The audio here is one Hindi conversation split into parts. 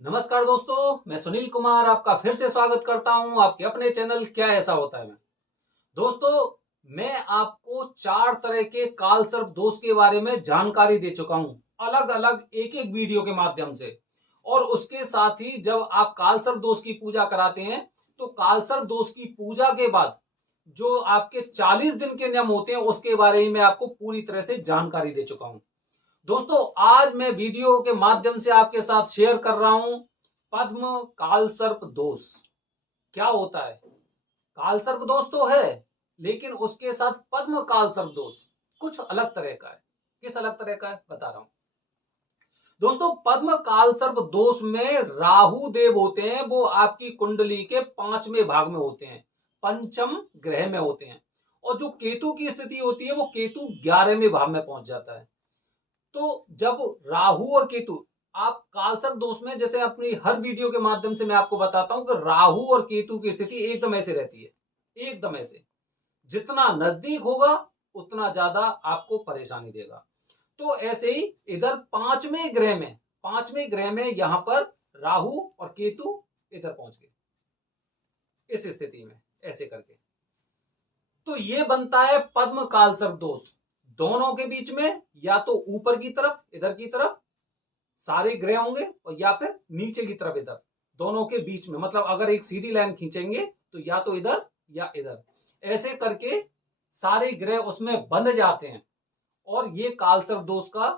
नमस्कार दोस्तों, मैं सुनील कुमार आपका फिर से स्वागत करता हूं आपके अपने चैनल क्या ऐसा होता है में। दोस्तों, मैं आपको 4 तरह के कालसर्प दोष के बारे में जानकारी दे चुका हूं, अलग अलग एक एक वीडियो के माध्यम से। और उसके साथ ही जब आप कालसर्प दोष की पूजा कराते हैं तो कालसर्प दोष की पूजा के बाद जो आपके 40 दिन के नियम होते हैं उसके बारे में आपको पूरी तरह से जानकारी दे चुका हूं। दोस्तों, आज मैं वीडियो के माध्यम से आपके साथ शेयर कर रहा हूं पद्म कालसर्प दोष क्या होता है। कालसर्प दोष तो है, लेकिन उसके साथ पद्म कालसर्प दोष कुछ अलग तरह का है। किस अलग तरह का है बता रहा हूं। दोस्तों, पद्म कालसर्प दोष में राहु देव होते हैं, वो आपकी कुंडली के 5वें भाग में होते हैं, पंचम ग्रह में होते हैं। और जो केतु की स्थिति होती है वो केतु 11वें भाव में पहुंच जाता है। तो जब राहु और केतु, आप कालसर्प दोष में जैसे अपनी हर वीडियो के माध्यम से मैं आपको बताता हूं कि राहु और केतु की स्थिति एकदम ऐसे रहती है, एकदम ऐसे। जितना नजदीक होगा उतना ज्यादा आपको परेशानी देगा। तो ऐसे ही इधर पांचवें ग्रह में यहां पर राहु और केतु इधर पहुंच गए इस स्थिति में, ऐसे करके। तो ये बनता है पद्म कालसर्प दोष। दोनों के बीच में या तो ऊपर की तरफ इधर की तरफ सारे ग्रह होंगे, और या फिर नीचे की तरफ इधर, दोनों के बीच में। मतलब अगर एक सीधी लाइन खींचेंगे तो या तो इधर या इधर, ऐसे करके सारे ग्रह उसमें बंध जाते हैं और ये कालसर्प दोष का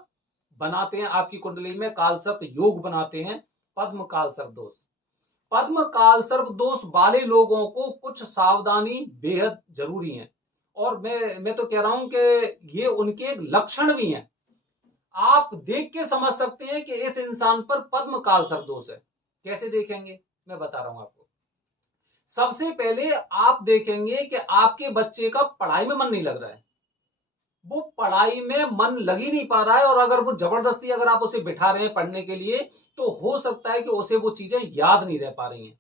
बनाते हैं। आपकी कुंडली में कालसर्प योग बनाते हैं, पद्म कालसर्प दोष। पद्म कालसर्प दोष वाले लोगों को कुछ सावधानी बेहद जरूरी है। और मैं तो कह रहा हूं कि ये उनके एक लक्षण भी हैं। आप देख के समझ सकते हैं कि इस इंसान पर पद्म कालसर्प दोष है। कैसे देखेंगे मैं बता रहा हूं आपको। सबसे पहले आप देखेंगे कि आपके बच्चे का पढ़ाई में मन नहीं लग रहा है, वो पढ़ाई में मन लग ही नहीं पा रहा है। और अगर वो जबरदस्ती अगर आप उसे बिठा रहे हैं पढ़ने के लिए तो हो सकता है कि उसे वो चीजें याद नहीं रह पा रही हैं।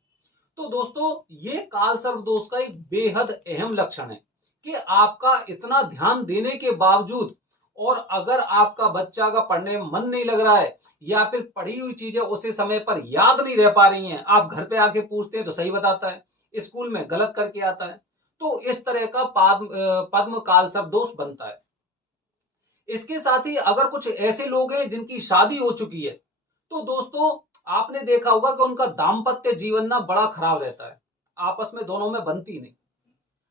तो दोस्तों, ये कालसर्प दोष का एक बेहद अहम लक्षण है कि आपका इतना ध्यान देने के बावजूद, और अगर आपका बच्चा का पढ़ने में मन नहीं लग रहा है या फिर पढ़ी हुई चीजें उसे समय पर याद नहीं रह पा रही हैं, आप घर पे आके पूछते हैं तो सही बताता है, स्कूल में गलत करके आता है, तो इस तरह का पद्म कालसर्प दोष बनता है। इसके साथ ही अगर कुछ ऐसे लोग हैं जिनकी शादी हो चुकी है तो दोस्तों, आपने देखा होगा कि उनका दाम्पत्य जीवन ना बड़ा खराब रहता है, आपस में दोनों में बनती नहीं।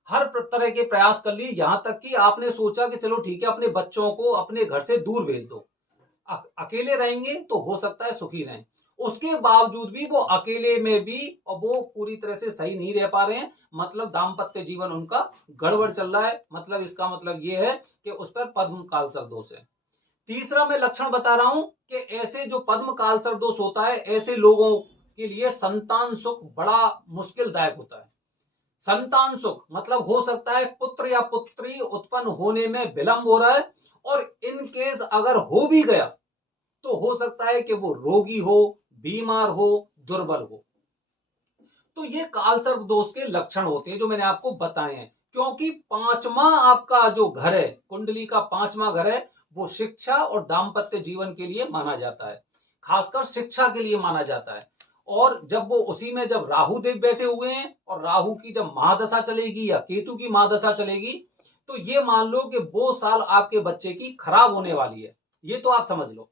हर तरह के प्रयास कर लिए, यहां तक कि आपने सोचा कि चलो ठीक है अपने बच्चों को अपने घर से दूर भेज दो, अकेले रहेंगे तो हो सकता है सुखी रहें। उसके बावजूद भी वो अकेले में भी और वो पूरी तरह से सही नहीं रह पा रहे हैं, मतलब दाम्पत्य जीवन उनका गड़बड़ चल रहा है। मतलब इसका मतलब ये है कि उस पर पद्म कालसर्प दोष है। तीसरा मैं लक्षण बता रहा हूं कि ऐसे जो पद्म कालसर्प दोष होता है, ऐसे लोगों के लिए संतान सुख बड़ा मुश्किलदायक होता है। संतान सुख मतलब हो सकता है पुत्र या पुत्री उत्पन्न होने में विलंब हो रहा है, और इन केस अगर हो भी गया तो हो सकता है कि वो रोगी हो, बीमार हो, दुर्बल हो। तो ये कालसर्प दोष के लक्षण होते हैं जो मैंने आपको बताए हैं। क्योंकि पांचवा आपका जो घर है, कुंडली का पांचवा घर है, वो शिक्षा और दाम्पत्य जीवन के लिए माना जाता है, खासकर शिक्षा के लिए माना जाता है। और जब वो उसी में जब राहु देव बैठे हुए हैं और राहु की जब महादशा चलेगी या केतु की महादशा चलेगी, तो ये मान लो कि वो साल आपके बच्चे की खराब होने वाली है, ये तो आप समझ लो।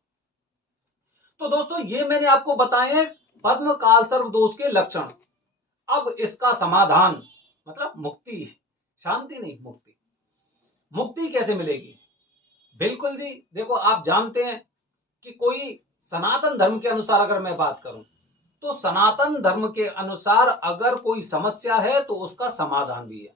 तो दोस्तों, ये मैंने आपको बताए हैं पद्म कालसर्प दोष के लक्षण। अब इसका समाधान मतलब मुक्ति, शांति नहीं, मुक्ति। मुक्ति कैसे मिलेगी? बिल्कुल जी, देखो आप जानते हैं कि कोई सनातन धर्म के अनुसार अगर मैं बात करूं तो सनातन धर्म के अनुसार अगर कोई समस्या है तो उसका समाधान भी है।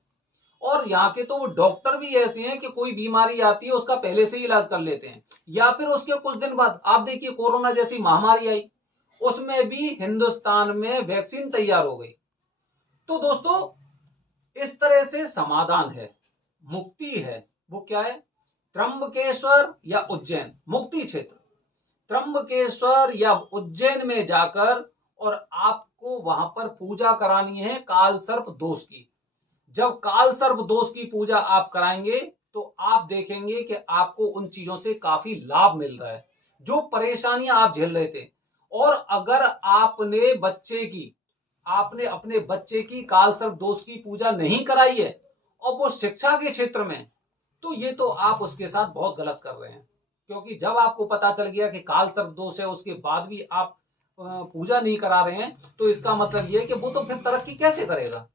और यहाँ के तो वो डॉक्टर भी ऐसे हैं कि कोई बीमारी आती है उसका पहले से ही इलाज कर लेते हैं, या फिर उसके कुछ दिन बाद। आप देखिए कोरोना जैसी महामारी आई, उसमें भी हिंदुस्तान में वैक्सीन तैयार हो गई। तो दोस्तों, इस तरह से समाधान है, मुक्ति है। वो क्या है? त्र्यंबकेश्वर या उज्जैन, मुक्ति क्षेत्र। त्र्यंबकेश्वर या उज्जैन में जाकर और आपको वहां पर पूजा करानी है कालसर्प दोष की। जब कालसर्प दोष की पूजा आप कराएंगे तो आप देखेंगे कि आपको उन चीजों से काफी लाभ मिल रहा है। जो परेशानियां आप झेल रहे थे और अगर आपने अपने बच्चे की कालसर्प दोष की पूजा नहीं कराई है और वो शिक्षा के क्षेत्र में, तो ये तो आप उसके साथ बहुत गलत कर रहे हैं। क्योंकि जब आपको पता चल गया कि कालसर्प दोष है, उसके बाद भी आप पूजा नहीं करा रहे हैं, तो इसका मतलब ये है कि वो तो फिर तरक्की कैसे करेगा,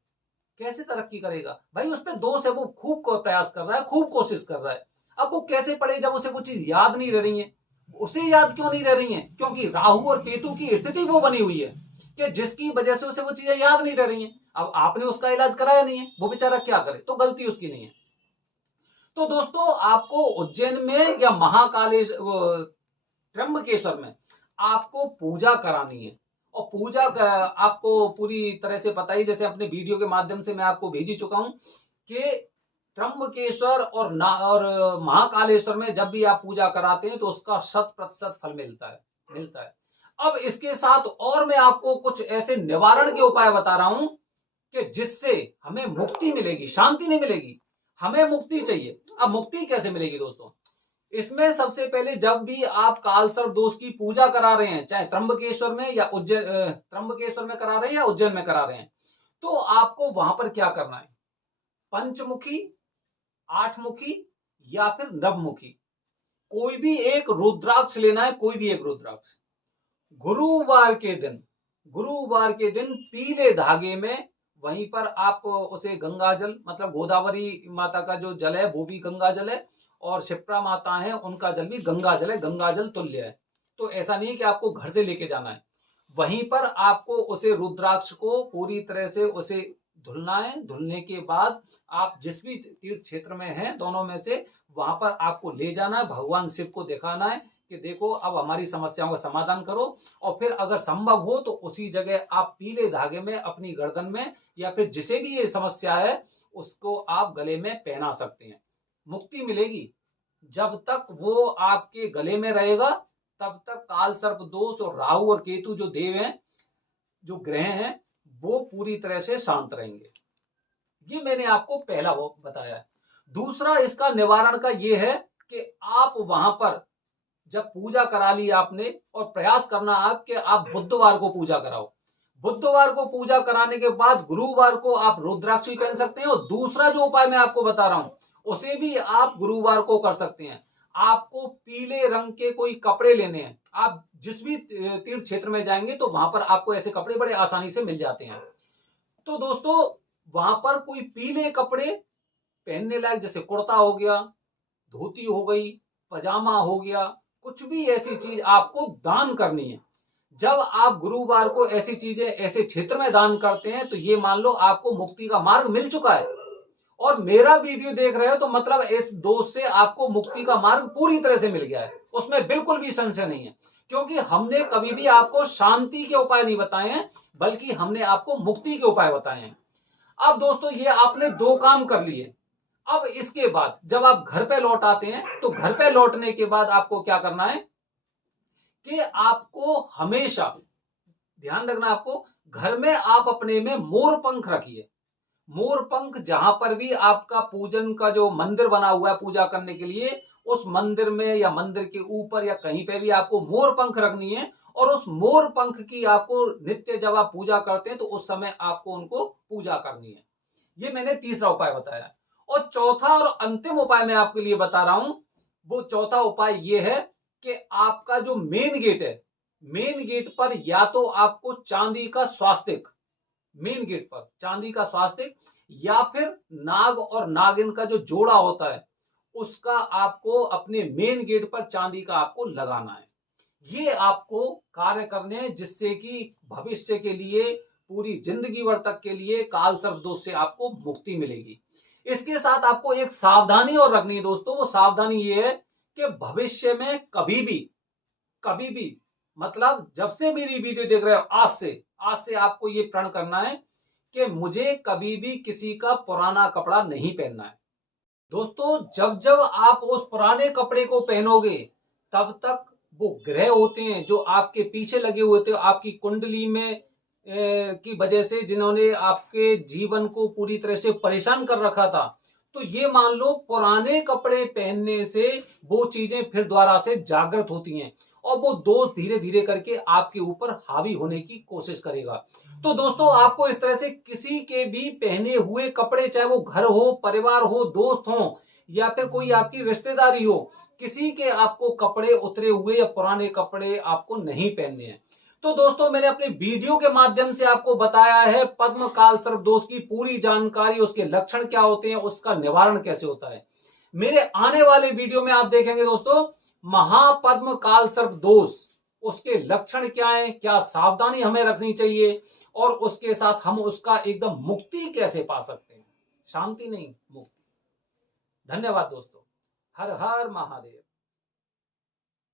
कैसे तरक्की करेगा भाई? उस पर दोष है, वो खूब प्रयास कर रहा है, खूब कोशिश कर रहा है। अब वो कैसे पढ़े जब उसे वो चीज याद नहीं रह रही है? उसे याद क्यों नहीं रह रही है? क्योंकि राहु और केतु की स्थिति वो बनी हुई है कि जिसकी वजह से उसे वो चीजें याद नहीं रह रही है। अब आपने उसका इलाज कराया नहीं है, वो बेचारा क्या करे? तो गलती उसकी नहीं है। तो दोस्तों, आपको उज्जैन में या त्र्यंबकेश्वर में आपको पूजा करानी है। और पूजा आपको पूरी तरह से पता ही, जैसे अपने वीडियो के माध्यम से मैं आपको भेज ही चुका हूं कि त्र्यंबकेश्वर और महाकालेश्वर में जब भी आप पूजा कराते हैं तो उसका 100% फल मिलता है। अब इसके साथ और मैं आपको कुछ ऐसे निवारण के उपाय बता रहा हूं कि जिससे हमें मुक्ति मिलेगी, शांति नहीं मिलेगी, हमें मुक्ति चाहिए। अब मुक्ति कैसे मिलेगी दोस्तों? इसमें सबसे पहले, जब भी आप कालसर्प दोष की पूजा करा रहे हैं, चाहे त्र्यंबकेश्वर में या त्र्यंबकेश्वर में करा रहे हैं या उज्जैन में करा रहे हैं, तो आपको वहां पर क्या करना है? पंचमुखी, आठमुखी या फिर नवमुखी कोई भी एक रुद्राक्ष लेना है, कोई भी एक रुद्राक्ष। गुरुवार के दिन पीले धागे में, वहीं पर आप उसे गंगा जल, मतलब गोदावरी माता का जो जल है वो भी गंगा जल है, और शिप्रा माता है उनका जल भी गंगा जल है, गंगा जल तुल्य है। तो ऐसा नहीं कि आपको घर से लेके जाना है, वहीं पर आपको उसे रुद्राक्ष को पूरी तरह से उसे धुलना है। धुलने के बाद आप जिस भी तीर्थ क्षेत्र में हैं, दोनों में से, वहां पर आपको ले जाना है, भगवान शिव को दिखाना है कि देखो अब हमारी समस्याओं का समाधान करो। और फिर अगर संभव हो तो उसी जगह आप पीले धागे में अपनी गर्दन में, या फिर जिसे भी ये समस्या है उसको आप गले में पहना सकते हैं। मुक्ति मिलेगी। जब तक वो आपके गले में रहेगा तब तक काल सर्प दोष और राहु और केतु जो देव हैं, जो ग्रह हैं, वो पूरी तरह से शांत रहेंगे। ये मैंने आपको पहला वो बताया है। दूसरा इसका निवारण का ये है कि आप वहां पर जब पूजा करा ली आपने, और प्रयास करना आप कि आप बुधवार को पूजा कराओ। बुधवार को पूजा कराने के बाद गुरुवार को आप रुद्राक्ष भी पहन सकते हैं, और दूसरा जो उपाय मैं आपको बता रहा हूं उसे भी आप गुरुवार को कर सकते हैं। आपको पीले रंग के कोई कपड़े लेने हैं। आप जिस भी तीर्थ क्षेत्र में जाएंगे तो वहां पर आपको ऐसे कपड़े बड़े आसानी से मिल जाते हैं। तो दोस्तों, वहां पर कोई पीले कपड़े पहनने लायक, जैसे कुर्ता हो गया, धोती हो गई, पजामा हो गया, कुछ भी ऐसी चीज आपको दान करनी है। जब आप गुरुवार को ऐसी चीजें ऐसे क्षेत्र में दान करते हैं तो ये मान लो आपको मुक्ति का मार्ग मिल चुका है। और मेरा वीडियो देख रहे हो तो मतलब इस दोष से आपको मुक्ति का मार्ग पूरी तरह से मिल गया है, उसमें बिल्कुल भी संशय नहीं है। क्योंकि हमने कभी भी आपको शांति के उपाय नहीं बताए हैं, बल्कि हमने आपको मुक्ति के उपाय बताए हैं। अब दोस्तों, ये आपने दो काम कर लिए। अब इसके बाद जब आप घर पे लौट आते हैं तो घर पे लौटने के बाद आपको क्या करना है कि आपको हमेशा ध्यान रखना, आपको घर में आप अपने में मोर पंख रखिए। मोर पंख, जहां पर भी आपका पूजन का जो मंदिर बना हुआ है पूजा करने के लिए, उस मंदिर में या मंदिर के ऊपर या कहीं पे भी आपको मोर पंख रखनी है। और उस मोर पंख की आपको नित्य, जब आप पूजा करते हैं तो उस समय आपको उनको पूजा करनी है। ये मैंने तीसरा उपाय बताया। और चौथा और अंतिम उपाय मैं आपके लिए बता रहा हूं। वो चौथा उपाय ये है कि आपका जो मेन गेट है, मेन गेट पर या तो आपको चांदी का स्वास्तिक, मेन गेट पर चांदी का स्वास्तिक, या फिर नाग और नागिन का जो जोड़ा होता है उसका आपको अपने मेन गेट पर चांदी का आपको लगाना है। ये आपको कार्य करने हैं, जिससे कि भविष्य के लिए, पूरी जिंदगी भर तक के लिए काल सर्प दोष से आपको मुक्ति मिलेगी। इसके साथ आपको एक सावधानी और रखनी है दोस्तों। वो सावधानी ये है कि भविष्य में कभी भी मतलब जब से मेरी वीडियो देख रहे हो, आज से आपको ये प्रण करना है कि मुझे कभी भी किसी का पुराना कपड़ा नहीं पहनना है। दोस्तों, जब जब आप उस पुराने कपड़े को पहनोगे तब तक वो ग्रह होते हैं जो आपके पीछे लगे हुए थे, आपकी कुंडली में की वजह से, जिन्होंने आपके जीवन को पूरी तरह से परेशान कर रखा था, तो ये मान लो पुराने कपड़े पहनने से वो चीजें फिर दोबारा से जागृत होती हैं। और वो दोष धीरे धीरे करके आपके ऊपर हावी होने की कोशिश करेगा। तो दोस्तों, आपको इस तरह से किसी के भी पहने हुए कपड़े, चाहे वो घर हो, परिवार हो, दोस्त हो, या फिर कोई आपकी रिश्तेदारी हो, किसी के आपको कपड़े उतरे हुए या पुराने कपड़े आपको नहीं पहनने हैं। तो दोस्तों, मैंने अपने वीडियो के माध्यम से आपको बताया है पद्म काल सर्प दोष की पूरी जानकारी, उसके लक्षण क्या होते हैं, उसका निवारण कैसे होता है। मेरे आने वाले वीडियो में आप देखेंगे दोस्तों, महापद्म काल सर्प दोष, उसके लक्षण क्या है, क्या सावधानी हमें रखनी चाहिए, और उसके साथ हम उसका एकदम मुक्ति कैसे पा सकते हैं। शांति नहीं, मुक्ति। धन्यवाद दोस्तों। हर हर महादेव।